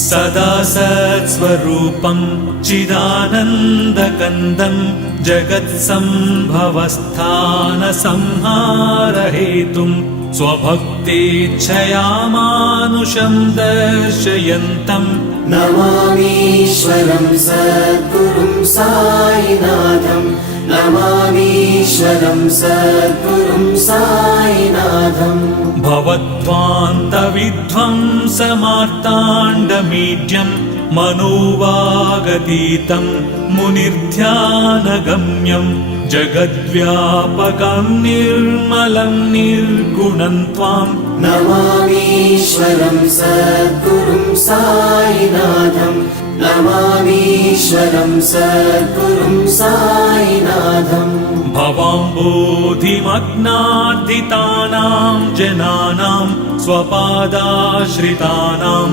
सदा सत्स्वरूपं चिदानन्दकन्दं जगत्सम्भवस्थानसंहारहेतुं स्वभक्तेच्छया मानुषं दर्शयन्तम् नमामीश्वरं सद्गुरुं साईनाथं नमामीश्वरं सद्गुरुं साईनाथम् भवद्ध्वान्तविध्वंसमार्ताण्डमीड्यं मनोवागतीतं मुनिर्ध्यानगम्यं जगद्व्यापकं निर्मलं निर्गुणं त्वां नमामीश्वरं सद्गुरुं साईनाथं नमामीश्वरं सद्गुरुं साईनाथम् भवाम्बोधिमग्नार्दितानां जनानां स्वपादाश्रितानां